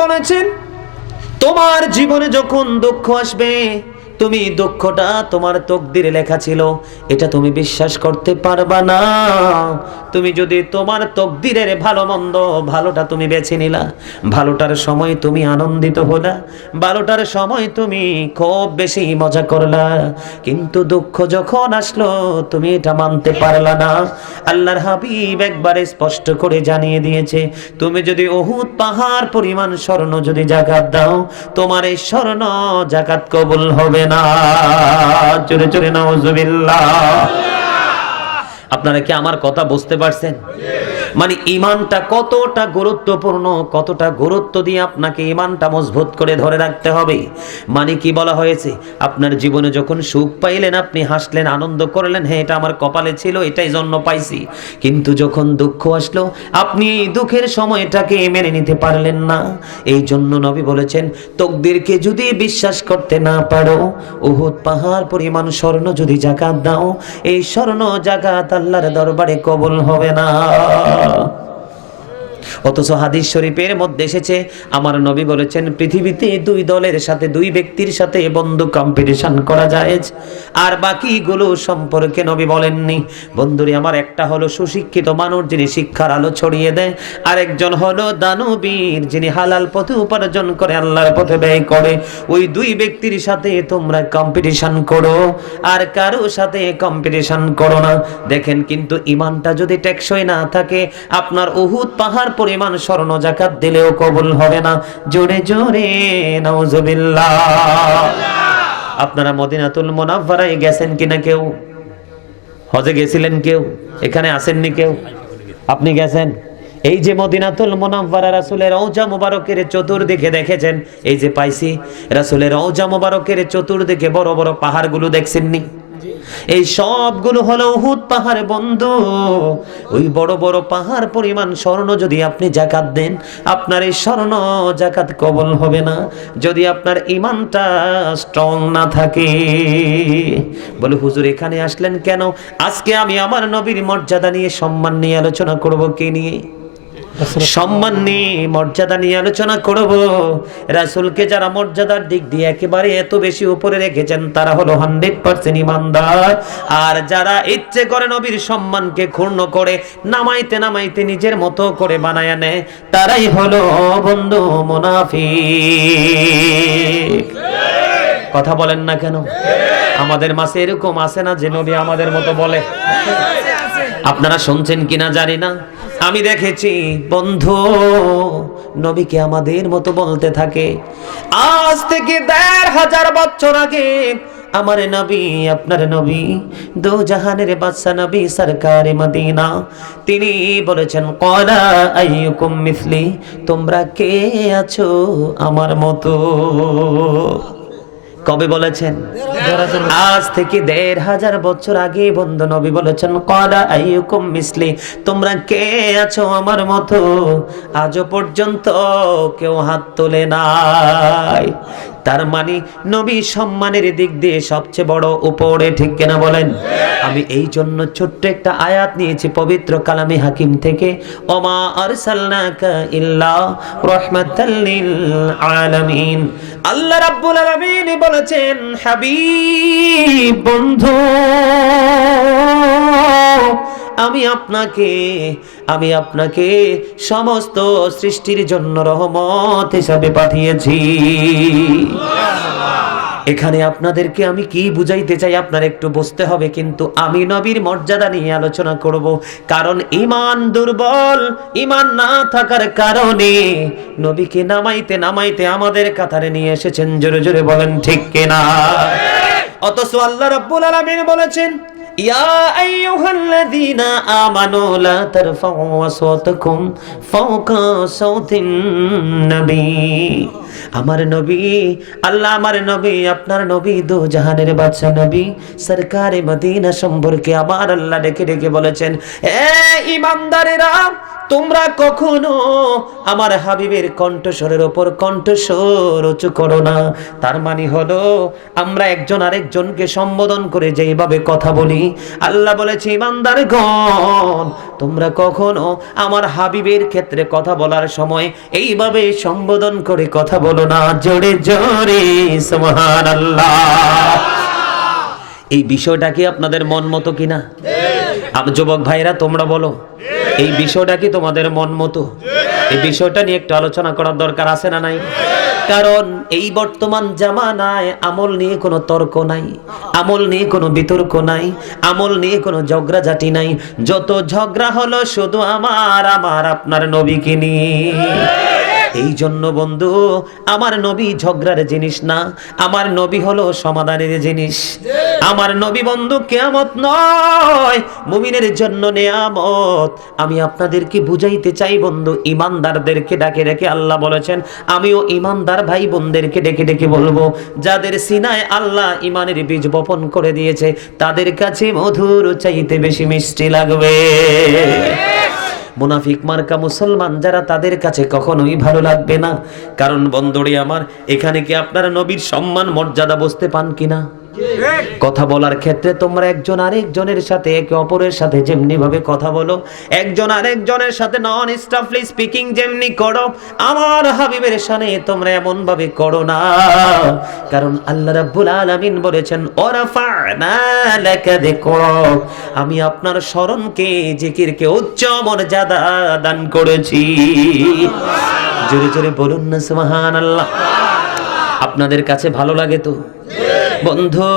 বলেছেন তোমার জীবনে যখন দুঃখ আসবে তুমি দুঃখটা তোমার তকদিরে লেখা ছিল, এটা তুমি বিশ্বাস করতে পারবা না। তুমি যদি তোমার তকদিরের ভালো মন্দ ভালোটা তুমি বেছে নিলা, ভালোটার সময় তুমি আনন্দিত হলা, ভালোটার সময় তুমি খুব বেশি মজা করলা। কিন্তু দুঃখ যখন আসলো, তুমি এটা মানতে পারলা না। আল্লাহর হাবিব একবারে স্পষ্ট করে জানিয়ে দিয়েছে, তুমি যদি অহুত পাহাড় পরিমাণ স্বর্ণ যদি জাকাত দাও, তোমার এই স্বর্ণ জাকাত কবুল হবে না। চলে চলে আপনারা কি আমার কথা বুঝতে পারছেন? মানে ইমানটা কতটা গুরুত্বপূর্ণ, কতটা গুরুত্ব দিয়ে আপনাকে ইমানটা মজবুত করে ধরে রাখতে হবে? মানে কি বলা হয়েছে? আপনার জীবনে যখন সুখ পাইলেন, আপনি হাসলেন, আনন্দ করলেন হ্যাঁ এটা আমার কপালে ছিল, এটাই জন্য পাইছি। কিন্তু যখন দুঃখ আসলো, আপনি এই দুঃখের সময়টাকে মেনে নিতে পারলেন না। এই জন্য নবী বলেছেন, তকদিরকে যদি বিশ্বাস করতে না পারো, উহুদ পাহাড় পরিমাণ স্বর্ণ যদি জাকাত দাও, এই স্বর্ণ জাকাত আল্লাহর দরবারে কবল হবে না। 呃 অথচ হাদিস শরীফের মধ্যে এসেছে, আমার নবী বলেছেন, পৃথিবীতে দুই দলের সাথে দুই ব্যক্তির সাথে বন্ধু কম্পিটিশন করা যায় আর বাকিগুলো সম্পর্কে নবী বলেননি। বন্ধুরে, আমার একটা হলো সুশিক্ষিত মানুষ যিনি শিক্ষার আলো ছড়িয়ে দেয়, আরেকজন হলো দানবীর যিনি হালাল পথে উপার্জন করে, আল্লাহর পথে ব্যয় করে। ওই দুই ব্যক্তির সাথে তোমরা কম্পিটিশন করো, আর কারও সাথে কম্পিটিশন করো না। দেখেন, কিন্তু ইমানটা যদি টেকসই না থাকে, আপনার উহুদ পাহাড় পরিমাণ স্বর্ণ জাকাত দিলেও কবুল হবে না। জোরে জোরে, নাউজুবিল্লাহ। আপনারা মদিনাতুল মুনাফফারায় গেছেন কিনা কেউ? হজে গেছিলেন কেউ? এখানে আসেননি কেউ? আপনি গেছেন? এই যে মদিনাতুল মুনাফফারা রাসুলের রওজা মুবারকের চতুর্দিকে দেখেছেন, এই যে পাইছি, রাসুলের রওজা মুবারকের চতুর্দিকে বড় বড় পাহাড়গুলো দেখছেননি? এই সবগুলো হলো উহুদ পাহাড় বন্ধু। ওই বড় বড় পাহাড় পরিমাণ স্বর্ণ যদি আপনি জাকাত দেন, আপনার এই স্বর্ণ জাকাত কবল হবে না। যদি আপনার ইমানটা স্ট্রং না থাকে। বলে, হুজুর, এখানে আসলেন কেন? আজকে আমি আমার নবীর মর্যাদা নিয়ে সম্মান নিয়ে আলোচনা করব কে নিয়ে? সম্মান নিয়ে মর্যাদা নিয়ে আলোচনা করব। রাসূলকে যারা মর্যাদার দিক দিয়ে একেবারে এত বেশি উপরে রেখেছেন তারা হলো হান্ড্রেড পার্সেন্ট ইমানদার আর যারা ইচ্ছে করে নবীর সম্মানকে ক্ষুণ্ণ করে নামাইতে নামাইতে নিজের মতো করে বানায় নেয় তারাই হলো বন্ধু মুনাফিক। কথা বলেন না কেন? আমাদের মাসে এরকম আছে না যে নবী আমাদের মতো বলে? আপনারা শুনছেন কিনা জানি না। আমি দেখেছি, বন্ধু নবীকে আমাদের মতো বলতে থাকে? আজ থেকে দেড় হাজার বছর আগে আমার নবী, আপনার নবী দো জাহানের বাদশা নবী সরকারে মদিনা, তিনি বলেছেন, কলা আইয়ুকুম মিসলি, তোমরা কে আছো আমার মতো? কবে বলেছেন? আজ থেকে দেড় হাজার বছর আগে বন্ধু নবী বলেছেন, কলা আইকুম মিসলি, তোমরা কে আছো আমার মতো? আজও পর্যন্ত কেউ হাত তোলে নাই। তার মানে নবী সম্মানের দিক দিয়ে সবচেয়ে বড় উপরে ঠিক কিনা বলেন? আমি এই জন্য ছোট্ট একটা আয়াত নিয়েছি পবিত্র কালামে হাকিম থেকে। ওমা আরসালনাকা ইল্লা রাহমাতাল লিল আলামিন। আল্লাহ রাব্বুল আলামিন বলেছেন, হাবিব বন্ধু আমি আপনাকে আমি আপনাকে সমস্ত সৃষ্টির জন্য রহমত হিসাবে পাঠিয়েছি। এখানে আপনাদেরকে আমি কি বুঝাইতে চাই আপনার একটু বুঝতে হবে, কিন্তু আমি নবীর মর্যাদা নিয়ে আলোচনা করব। কারণ ইমান দুর্বল ইমান না থাকার কারণে নবীকে নামাইতে নামাইতে আমাদের কাতারে নিয়ে এসেছেন। জোরে জোরে বলেন, ঠিক কিনা? অথচ আল্লাহ রাব্বুল আলামিন বলেছেন يا أيها الذين آمنوا لا ترفعوا أصواتكم فوق صوت النبي আমার নবী আল্লাহ আমার নবী আপনার নবী দু জাহানের বাদশা নবী সরকারে মদিনা সম্পর্কে আমার আল্লাহ ডেকে ডেকে বলেছেন এ ইমানদারেরা তোমরা কখনো আমার হাবিবের কণ্ঠস্বরের ওপর কণ্ঠস্বর উঁচু করো না। তার মানে হলো আমরা একজন আরেকজনকে সম্বোধন করে যেইভাবে কথা বলি আল্লাহ বলেছে ইমানদার গণ তোমরা কখনো আমার হাবিবের ক্ষেত্রে কথা বলার সময় এইভাবে সম্বোধন করে কথা বলো না। জোরে জোরে সুবহান আল্লাহ এই বিষয়টা কি আপনাদের মন মতো কিনা? যুবক ভাইরা তোমরা বলো। এই বিষয়টা কি তোমাদের মন মতো? এই বিষয়টা নিয়ে একটু আলোচনা করার দরকার আছে না নাই? কারণ এই বর্তমান জামানায় আমল নিয়ে কোনো তর্ক নাই, আমল নিয়ে কোনো বিতর্ক নাই, আমল নিয়ে কোনো ঝগড়া জাটি নাই। যত ঝগড়া হলো শুধু আমার আমার আপনার নবীকে নিয়ে। এই জন্য বন্ধু, আমার নবী ঝগড়ার জিনিস না, আমার নবী হলো সমাধানের জিনিস। আমার নবী বন্ধু, কেয়ামত নয়, মুমিনের জন্য নেয়ামত। আমি আপনাদেরকে বুঝাইতে চাই বন্ধু, ইমানদারদেরকে ডাকে ডেকে আল্লাহ বলেছেন, আমিও ইমানদার ভাই বোনদেরকে ডেকে ডেকে বলব, যাদের সিনায় আল্লাহ ইমানের বীজ বপন করে দিয়েছে, তাদের কাছে মধুর চাইতে বেশি মিষ্টি লাগবে। মুনাফিক মার্কা মুসলমান যারা তাদের কাছে কখনোই ভালো লাগবে না। কারণ বন্দরে আমার, এখানে কি আপনারা নবীর সম্মান, মর্যাদা বুঝতে পান কিনা? কথা বলার ক্ষেত্রে তোমরা একজন আরেকজনের সাথে একে অপরের সাথে যেমনি ভাবে কথা বলো, একজন আরেকজনের সাথে নন স্টাফলি স্পিকিং যেমনি করো, আমার হাবিবের সানে তোমরা এমন ভাবে করো না। কারণ আল্লাহ রাব্বুল আলামিন বলেছেন, ওরাফা'না লাকা যিকরাক আমি আপনার স্মরণকে, জিকিরকে উচ্চ মর্যাদা দান করেছি। জোরে জোরে বলুন না, সুবহানাল্লাহ। আপনাদের কাছে ভালো লাগে তো? বন্ধু,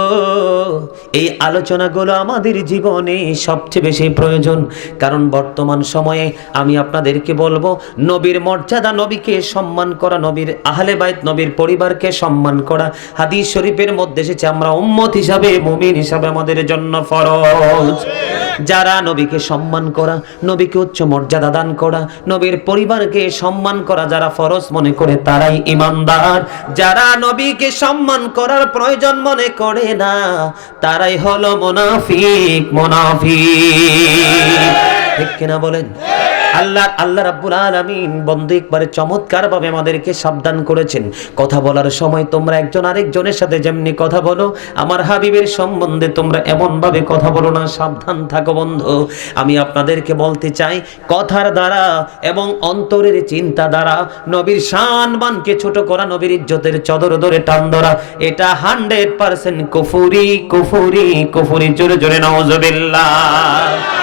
এই আলোচনাগুলো আমাদের জীবনে সবচেয়ে বেশি প্রয়োজন। কারণ বর্তমান সময়ে আমি আপনাদেরকে বলব, নবীর মর্যাদা নবীকে সম্মান করা, নবীর আহলে বাইত, নবীর পরিবারকে সম্মান করা। হাদিস শরীফের মধ্যে এসেছে, আমরা উম্মত হিসাবে, মুমিন হিসাবে আমাদের জন্য ফরজ। যারা নবীকে সম্মান করা, নবীকে উচ্চ মর্যাদা দান করা, নবীর পরিবারকে সম্মান করা যারা ফরজ মনে করে তারাই ইমানদার। যারা নবীকে সম্মান করার প্রয়োজন মনে করে না, তারাই হলো মোনাফিক, মুনাফিক। ঠিক কিনা বলেন? আল্লাহ আল্লাহ রাব্বুল আলামিন বন্ধু একবারে চমৎকার ভাবে আমাদেরকে সাবধান করেছেন। কথা বলার সময় তোমরা একজন আরেকজনের সাথে যেমনি কথা বলো, আমার হাবিবের সম্বন্ধে তোমরা এমন ভাবে কথা বলো না, সাবধান থাকো বন্ধু। আমি আপনাদেরকে বলতে চাই, কথার দ্বারা এবং অন্তরের চিন্তা দ্বারা নবীর সম্মানকে ছোট করা, নবীর ইজ্জতের চদর ধরে টান ধরা, এটা হান্ড্রেড পার্সেন্ট কুফুরি কুফুরি কুফুরি, জোরে জোরে নওয়াজবিল্লাহ।